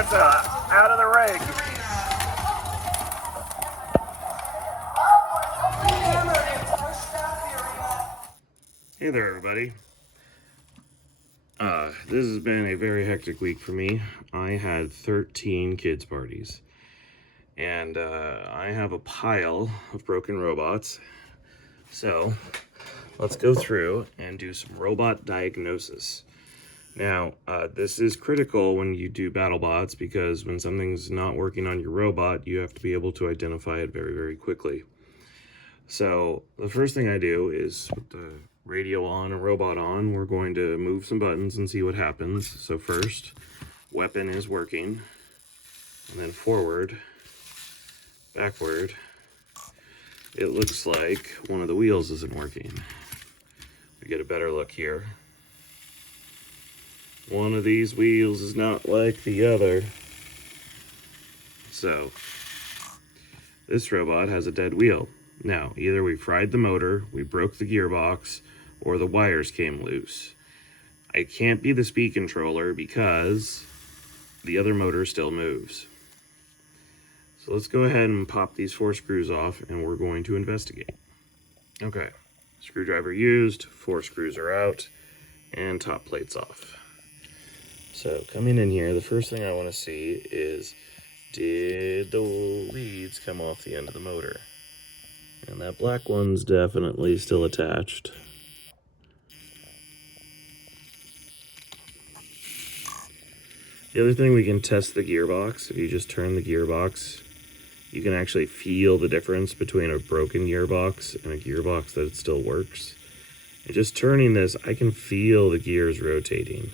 Santa out of the ring. Hey there, everybody. This has been a very hectic week for me. I had 13 kids' parties. And I have a pile of broken robots. So let's go through and do some robot diagnosis. Now, this is critical when you do BattleBots because when something's not working on your robot, you have to be able to identify it very, very quickly. So the first thing I do is put the radio on and robot on. We're going to move some buttons and see what happens. So first, weapon is working, and then forward, backward. It looks like one of the wheels isn't working. We get a better look here. One of these wheels is not like the other. So this robot has a dead wheel. Now, either we fried the motor, we broke the gearbox, or the wires came loose. It can't be the speed controller because the other motor still moves. So let's go ahead and pop these 4 screws off and we're going to investigate. Okay, screwdriver used, 4 screws are out, and top plate's off. So coming in here, the first thing I want to see is, did the leads come off the end of the motor? And that black one's definitely still attached. The other thing, we can test the gearbox. If you just turn the gearbox, you can actually feel the difference between a broken gearbox and a gearbox that it still works. And just turning this, I can feel the gears rotating.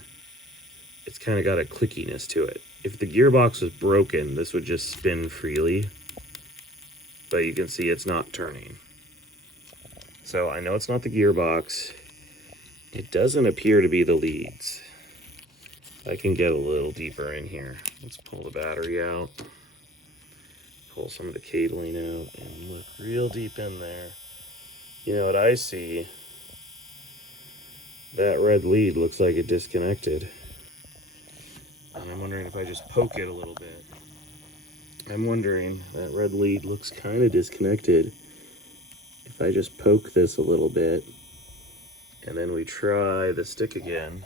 It's kind of got a clickiness to it. If the gearbox was broken, this would just spin freely. But you can see it's not turning. So I know it's not the gearbox. It doesn't appear to be the leads. I can get a little deeper in here. Let's pull the battery out. Pull some of the cabling out and look real deep in there. You know what I see? That red lead looks like it disconnected. And I'm wondering if I just poke it a little bit. I'm wondering, that red lead looks kind of disconnected. If I just poke this a little bit, and then we try the stick again,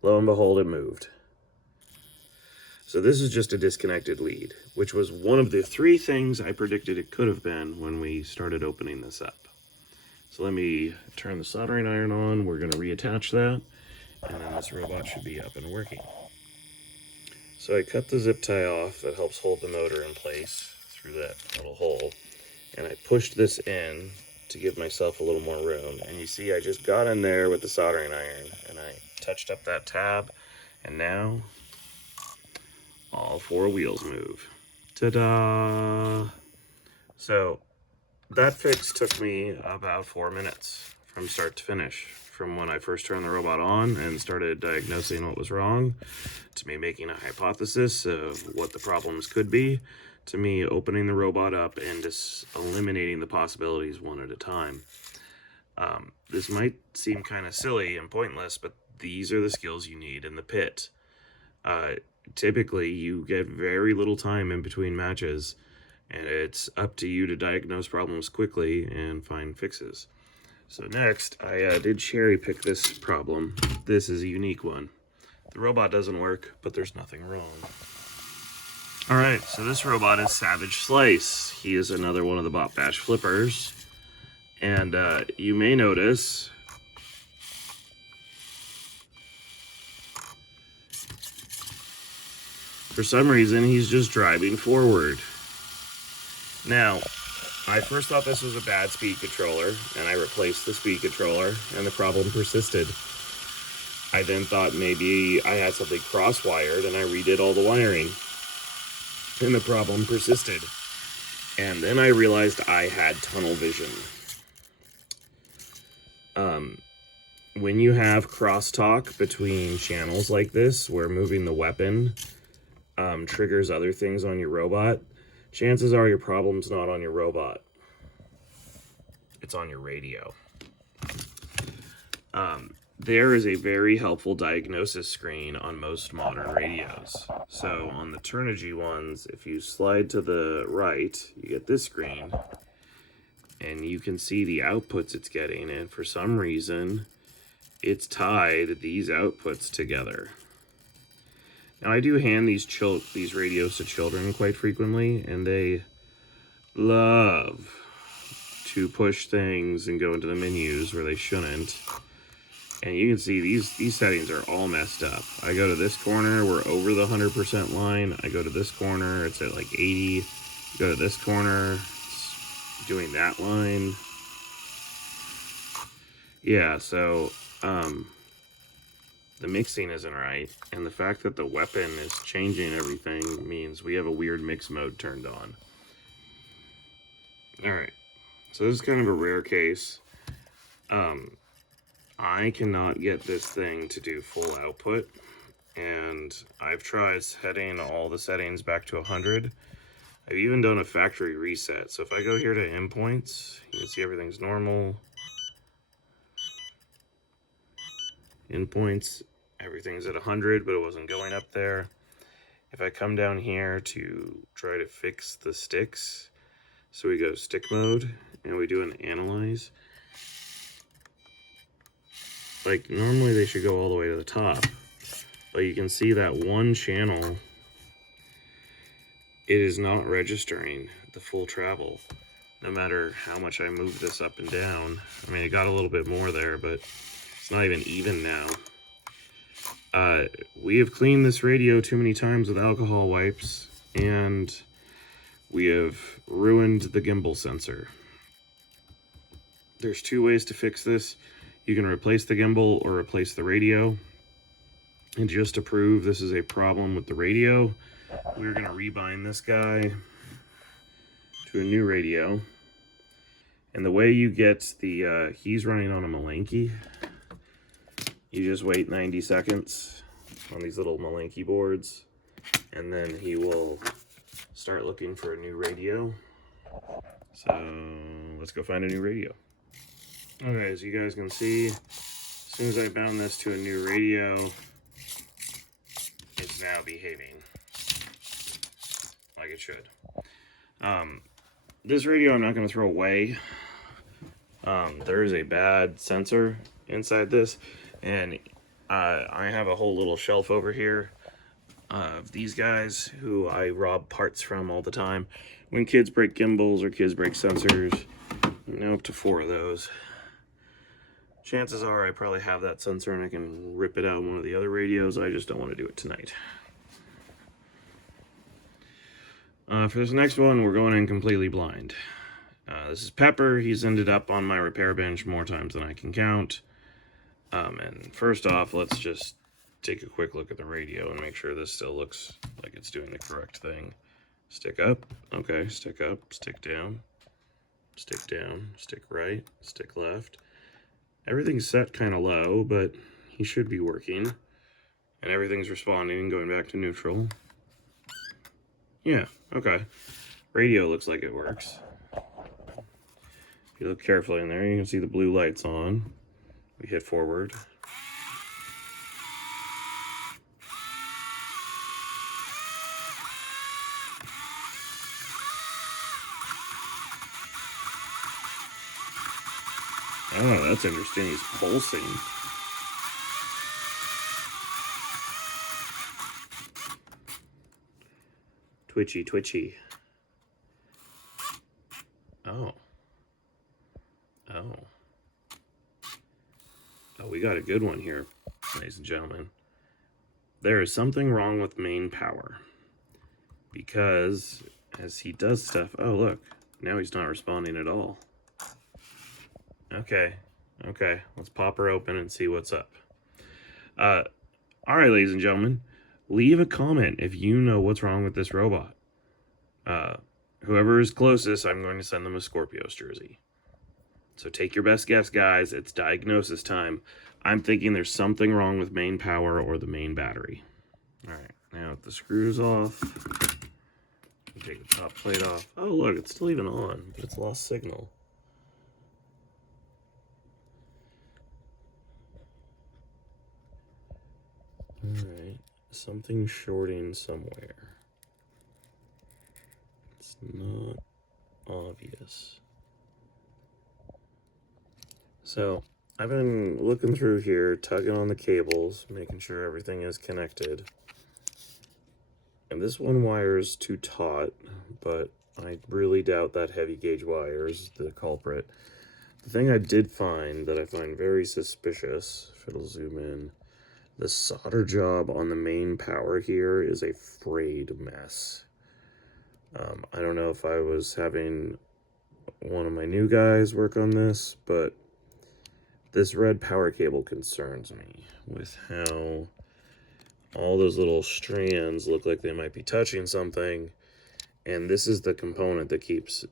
lo and behold, it moved. So this is just a disconnected lead, which was one of the 3 things I predicted it could have been when we started opening this up. So let me turn the soldering iron on. We're going to reattach that, and then this robot should be up and working. So I cut the zip tie off that helps hold the motor in place through that little hole, and I pushed this in to give myself a little more room. And you see I just got in there with the soldering iron and I touched up that tab, and now all 4 wheels move. Ta-da! So that fix took me about 4 minutes from start to finish. From when I first turned the robot on and started diagnosing what was wrong, to me making a hypothesis of what the problems could be, to me opening the robot up and just eliminating the possibilities one at a time. This might seem kind of silly and pointless, but these are the skills you need in the pit. Typically, you get very little time in between matches, and it's up to you to diagnose problems quickly and find fixes. So next, I did cherry pick this problem. This is a unique one. The robot doesn't work, but there's nothing wrong. All right, so this robot is Savage Slice. He is another one of the Bot Bash flippers. And you may notice for some reason, he's just driving forward. Now, I first thought this was a bad speed controller, and I replaced the speed controller, and the problem persisted. I then thought maybe I had something cross-wired, and I redid all the wiring, and the problem persisted. And then I realized I had tunnel vision. When you have crosstalk between channels like this, where moving the weapon triggers other things on your robot, chances are your problem's not on your robot. It's on your radio. there is a very helpful diagnosis screen on most modern radios. So on the Turnigy ones, if you slide to the right, you get this screen, and you can see the outputs it's getting, and for some reason, it's tied these outputs together. Now, I do hand these radios to children quite frequently, and they love to push things and go into the menus where they shouldn't. And you can see these settings are all messed up. I go to this corner, we're over the 100% line. I go to this corner, it's at like 80. Go to this corner, it's doing that line. Yeah, so the mixing isn't right, and the fact that the weapon is changing everything means we have a weird mix mode turned on. Alright, so this is kind of a rare case. I cannot get this thing to do full output, and I've tried setting all the settings back to 100. I've even done a factory reset. So if I go here to endpoints, you can see everything's normal. Endpoints, everything's at 100, but it wasn't going up there. If I come down here to try to fix the sticks, so we go stick mode, and we do an analyze. Like, normally they should go all the way to the top, but you can see that one channel, it is not registering the full travel, no matter how much I move this up and down. I mean, it got a little bit more there, but it's not even now. We have cleaned this radio too many times with alcohol wipes, and we have ruined the gimbal sensor. There's two ways to fix this. You can replace the gimbal or replace the radio. And just to prove this is a problem with the radio, we're going to rebind this guy to a new radio. And the way you get the, he's running on a Malenki. You just wait 90 seconds on these little Malenki boards, and then he will start looking for a new radio. So let's go find a new radio. Okay, as you guys can see, as soon as I bound this to a new radio, it's now behaving like it should. This radio I'm not going to throw away. There is a bad sensor inside this, and I have a whole little shelf over here of these guys who I rob parts from all the time. When kids break gimbals or kids break sensors, up to 4 of those. Chances are I probably have that sensor and I can rip it out of one of the other radios. I just don't want to do it tonight. For this next one, we're going in completely blind. This is Pepper. He's ended up on my repair bench more times than I can count. And first off, let's just take a quick look at the radio and make sure this still looks like it's doing the correct thing. Stick up. Okay, stick up, stick down, stick down, stick right, stick left. Everything's set kind of low, but he should be working. And everything's responding and going back to neutral. Yeah, okay. Radio looks like it works. If you look carefully in there, you can see the blue lights on. We hit forward. Oh, that's interesting. He's pulsing. Twitchy, twitchy. Oh. Oh. Oh, we got a good one here, ladies and gentlemen. There is something wrong with main power. Because as he does stuff... Oh, look. Now he's not responding at all. Okay, let's pop her open and see what's up. Alright, ladies and gentlemen, leave a comment if you know what's wrong with this robot. Whoever is closest, I'm going to send them a Skorpios jersey. So take your best guess, guys. It's diagnosis time. I'm thinking there's something wrong with main power or the main battery. Alright, now with the screws off, take the top plate off. Oh, look, it's still even on, but it's lost signal. Alright, something shorting somewhere. It's not obvious. So, I've been looking through here, tugging on the cables, making sure everything is connected. And this one wire is too taut, but I really doubt that heavy gauge wire is the culprit. The thing I did find that I find very suspicious, if it'll zoom in, the solder job on the main power here is a frayed mess. I don't know if I was having one of my new guys work on this, but this red power cable concerns me with how all those little strands look like they might be touching something, and this is the component that keeps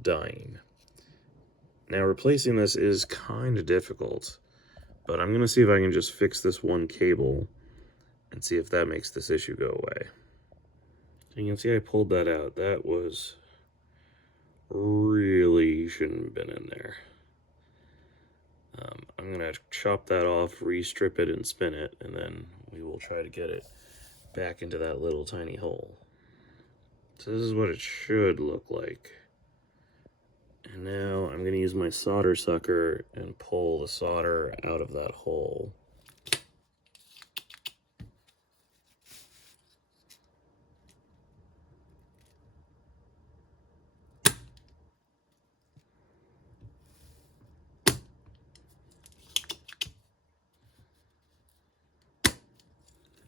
dying. Now, replacing this is kind of difficult, but I'm going to see if I can just fix this one cable and see if that makes this issue go away. You can see I pulled that out. That was really shouldn't have been in there. I'm going to chop that off, re-strip it, and spin it, and then we will try to get it back into that little tiny hole. So this is what it should look like. And now I'm going to use my solder sucker and pull the solder out of that hole.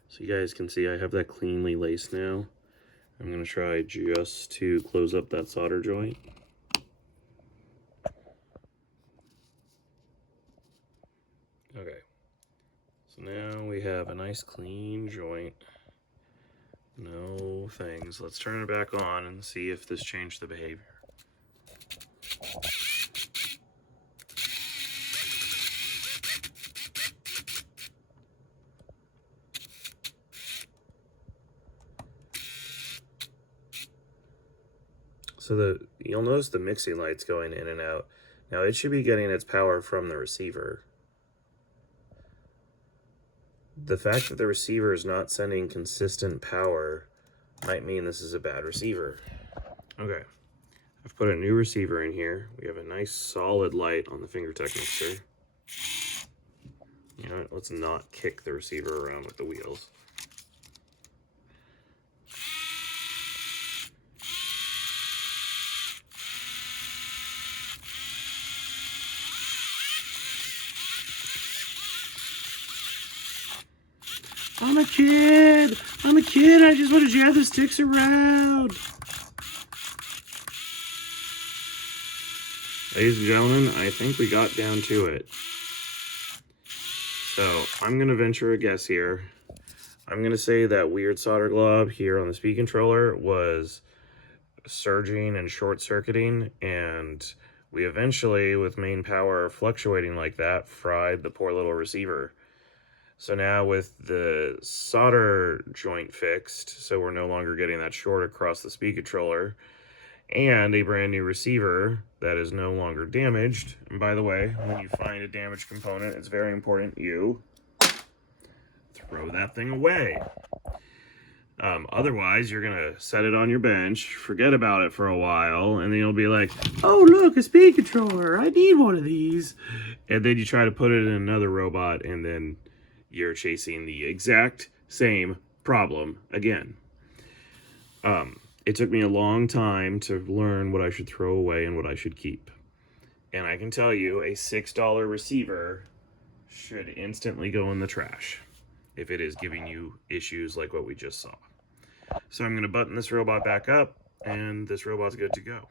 So you guys can see I have that cleanly laced now. I'm going to try just to close up that solder joint. Okay, so now we have a nice clean joint. No things. Let's turn it back on and see if this changed the behavior. So you'll notice the mixing light's going in and out. Now it should be getting its power from the receiver. The fact that the receiver is not sending consistent power might mean this is a bad receiver. Okay, I've put a new receiver in here. We have a nice solid light on the FingerTech mixer. You know what, let's not kick the receiver around with the wheels. I'm a kid! I'm a kid! I just want to jab the sticks around! Ladies and gentlemen, I think we got down to it. So, I'm going to venture a guess here. I'm going to say that weird solder glob here on the speed controller was surging and short-circuiting, and we eventually, with main power fluctuating like that, fried the poor little receiver. So now with the solder joint fixed, so we're no longer getting that short across the speed controller, and a brand new receiver that is no longer damaged. And by the way, when you find a damaged component, it's very important you throw that thing away. Otherwise, you're going to set it on your bench, forget about it for a while, and then you'll be like, oh, look, a speed controller. I need one of these. And then you try to put it in another robot, and then you're chasing the exact same problem again. It took me a long time to learn what I should throw away and what I should keep. And I can tell you, a $6 receiver should instantly go in the trash if it is giving you issues like what we just saw. So I'm going to button this robot back up, and this robot's good to go.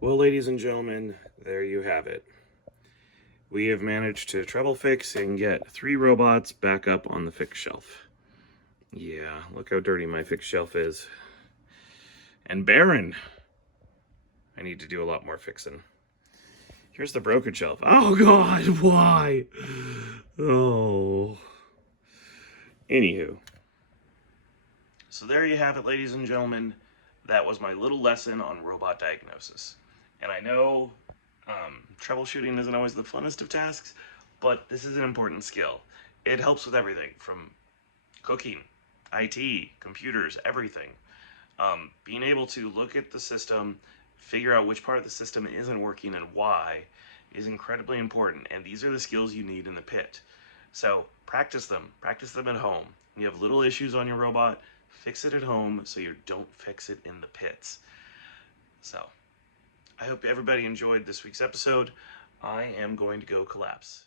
Well, ladies and gentlemen, there you have it. We have managed to trouble fix and get 3 robots back up on the fix shelf. Yeah, look how dirty my fix shelf is. And barren. I need to do a lot more fixing. Here's the broken shelf. Oh God, why? Oh. Anywho. So there you have it, ladies and gentlemen. That was my little lesson on robot diagnosis. And I know troubleshooting isn't always the funnest of tasks, But this is an important skill. It helps with everything from cooking, IT, computers, everything. Being able to look at the system, figure out which part of the system isn't working and why is incredibly important. And these are the skills you need in the pit. So practice them at home. When you have little issues on your robot, fix it at home so you don't fix it in the pits. So I hope everybody enjoyed this week's episode. I am going to go collapse.